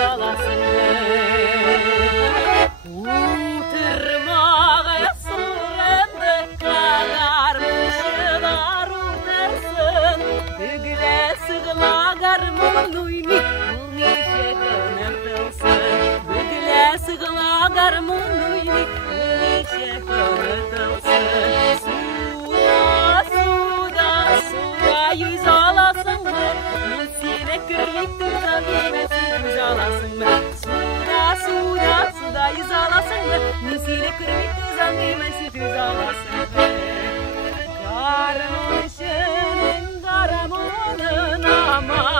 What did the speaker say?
alasın Uğturmağa suremde kagarmışlar uğrarsın Ügle sığlagar munuyni Uni şekilnem tılsın Ügle sığlagar munuyni Uni şekilnem tılsın Suda yüz alasın mı? Sine kırmik tuzan yemesi yüz alasın mı? Suda yüz alasın mı? Sine kırmik tuzan yemesi yüz alasın mı? Karmışın karamanın ama